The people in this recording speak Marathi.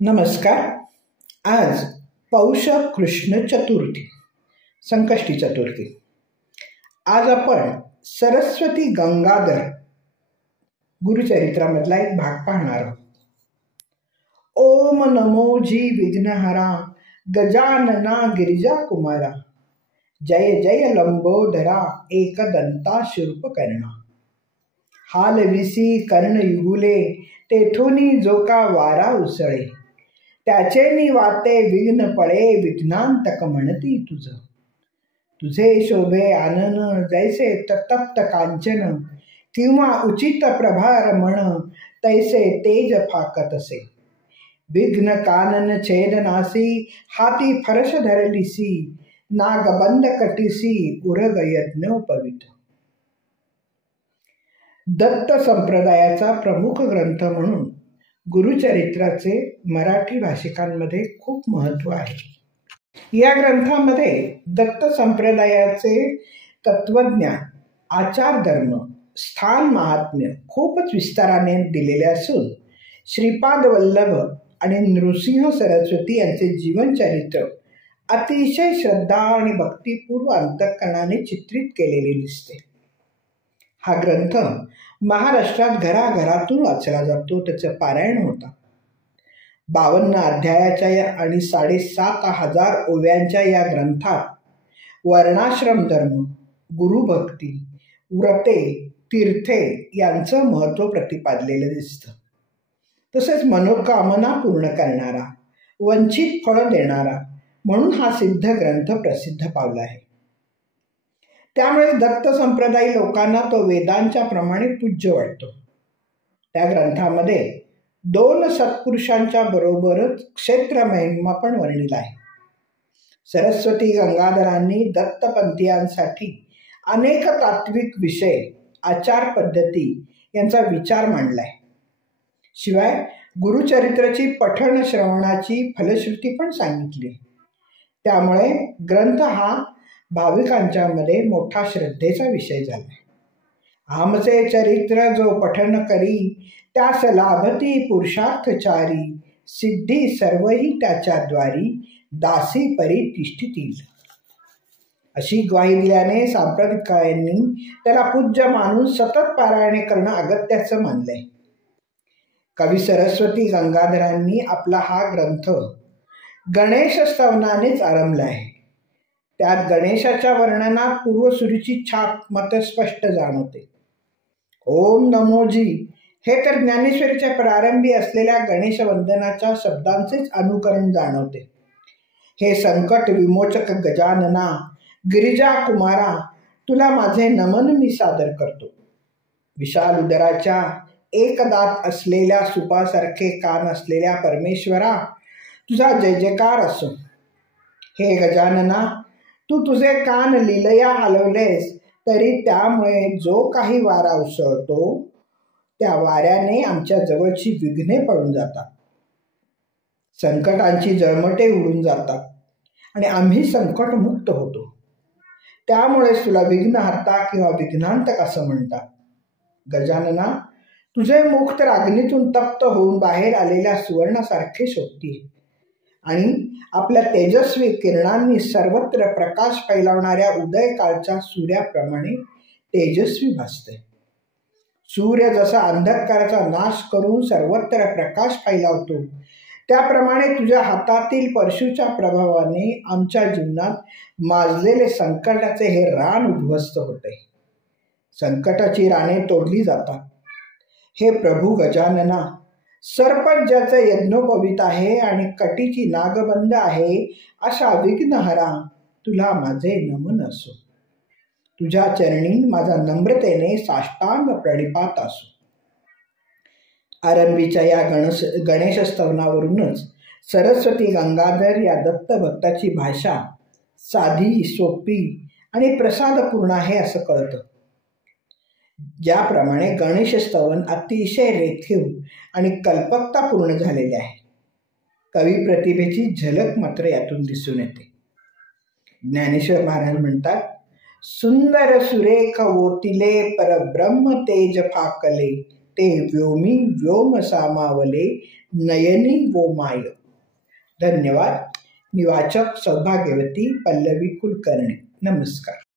नमस्कार. आज पौष कृष्ण चतुर्थी, संकष्टी चतुर्थी. आज आपण सरस्वती गंगाधर गुरुचरित्रामधला एक भाग पाहणार आहोत. ओम नमो जी विघ्नहरा गजानना गिरिजा कुमारा, जय जय लंबोदरा एकदंता शूर्पकर्णा. हालविसी कर्ण युगुले तेथुनी जो का वारा उसळे, त्याचे निवाते विघ्न पळे विघ्नांतक म्हणती तुझ. तुझे शोभे आनन जैसे तप्त कांचन, किंवा उचित प्रभार म्हण तैसे तेज फाकतसे. विघ्न कानन छेदनासी हाती फरश धरलिसी, नागबंद कटिसी उरग यज्ञोपवित. दत्त संप्रदायाचा प्रमुख ग्रंथ म्हणून गुरुचरित्राचे मराठी भाषिकांमध्ये खूप महत्त्व आहे. या ग्रंथामध्ये दत्त संप्रदायाचे तत्वज्ञान, आचार धर्म, स्थान महात्म्य खूपच विस्ताराने दिलेले असून श्रीपाद वल्लभ आणि नृसिंह सरस्वती यांचे जीवनचरित्र अतिशय श्रद्धा आणि भक्तिपूर्व अंतःकरणाने चित्रित केलेले दिसते. हा ग्रंथ महाराष्ट्रात घराघरातून वाचला जातो. त्याचं पारायण होतं. 52 अध्यायाच्या आणि 7,500 ओव्यांच्या या ग्रंथात वर्णाश्रम धर्म, गुरुभक्ती, व्रते, तीर्थे यांचं महत्त्व प्रतिपादलेलं दिसतं. तसेच मनोकामना पूर्ण करणारा, वंचित फळ देणारा म्हणून हा सिद्ध ग्रंथ प्रसिद्ध पावला आहे. त्यामुळे दत्त संप्रदायी लोकांना तो वेदांच्या प्रमाणे पूज्य वाटतो. त्या ग्रंथामध्ये 2 सत्पुरुषांच्या बरोबरच क्षेत्र महिमा पण वर्णिला आहे. सरस्वती गंगाधरांनी दत्तपंथीयांसाठी अनेक तात्विक विषय, आचार पद्धती यांचा विचार मांडलाय. शिवाय गुरुचरित्राची पठण श्रवणाची फलश्रुती पण सांगितली. त्यामुळे ग्रंथ हा भाविकांच्या मध्ये मोठा श्रद्धेचा विषय झाला. आमचे चरित्र जो पठण करी, त्यास लाभती पुरुषार्थचारी, सिद्धी सर्वही त्याच्या द्वारी, दासी परी तिष्ठतील. अशी ग्वाही दिल्याने सांप्रदायिकांनी त्याला पूज्य मानून सतत पारायणे करणं अगत्याचं मानलंय. कवी सरस्वती गंगाधरांनी आपला हा ग्रंथ गणेश स्तवनानेच आरंभला आहे. त्यात गणेशाच्या वर्णनात पूर्वसुरीची छाप मात्र स्पष्ट जाणवते. ओम नमो जी हे तर ज्ञानेश्वरीच्या प्रारंभी असलेल्या गणेश वंदनाच्या शब्दांचेच अनुकरण जाणवते. हे संकट विमोचक गजानना गिरिजा कुमारा, तुला माझे नमन मी सादर करतो. विशाल उदराच्या एक दात असलेल्या सुपासारखे कान असलेल्या परमेश्वरा, तुझा जय जयकार असो. हे गजानना, तू तुझे कान लीलया हलवलेस तरी त्यामुळे जो काही वारा उसळतो त्या वाऱ्याने आमच्या जवळची विघ्ने पळून जातात, संकटांची जळमटे उडून जातात आणि आम्ही संकटमुक्त होतो. त्यामुळेच तुला विघ्नहर्ता किंवा विघ्नांतक असं म्हणतात. गजानना, तुझे मुख तर अग्नीतून तप्त होऊन बाहेर आलेल्या सुवर्णासारखे शोभते आणि आपल्या तेजस्वी किरणांनी सर्वत्र प्रकाश फैलावणाऱ्या उदयकाळच्या सूर्याप्रमाणे तेजस्वी भासते. सूर्य जसा अंधकाराचा नाश करून सर्वत्र प्रकाश फैलावतो, त्याप्रमाणे तुझ्या हातातील परशुच्या प्रभावाने आमच्या जीवनात माजलेले संकटाचे हे रान उद्ध्वस्त होते. संकटाची राने तोडली जातात. हे प्रभू गजानना, सर्पच ज्याचे यज्ञोपवीत आहे आणि कटीची नागबंद आहे, अशा विघ्नहरा तुला माझे नमन असो. तुझ्या चरणी माझा नम्रतेने साष्टांग प्रणिपात असो. आरंभीच्या या गणेश स्तवनावरूनच सरस्वती गंगाधर या दत्तभक्ताची भाषा साधी, सोपी आणि प्रसादपूर्ण आहे असं कळतं. ज्याप्रमाणे गणेश स्तवन अतिशय रेखीव आणि कल्पकतापूर्ण झालेले आहे. कवी प्रतिभेची झलक मात्र यातून दिसून येते. ज्ञानेश्वर महाराज म्हणतात, सुंदर सुरेख ओटिले परब्रह्म तेज फाकले, ते व्योमी व्योम सामावले नयनी वोमाय. धन्यवाद. मी वाचक सौभाग्यवती पल्लवी कुलकर्णी. नमस्कार.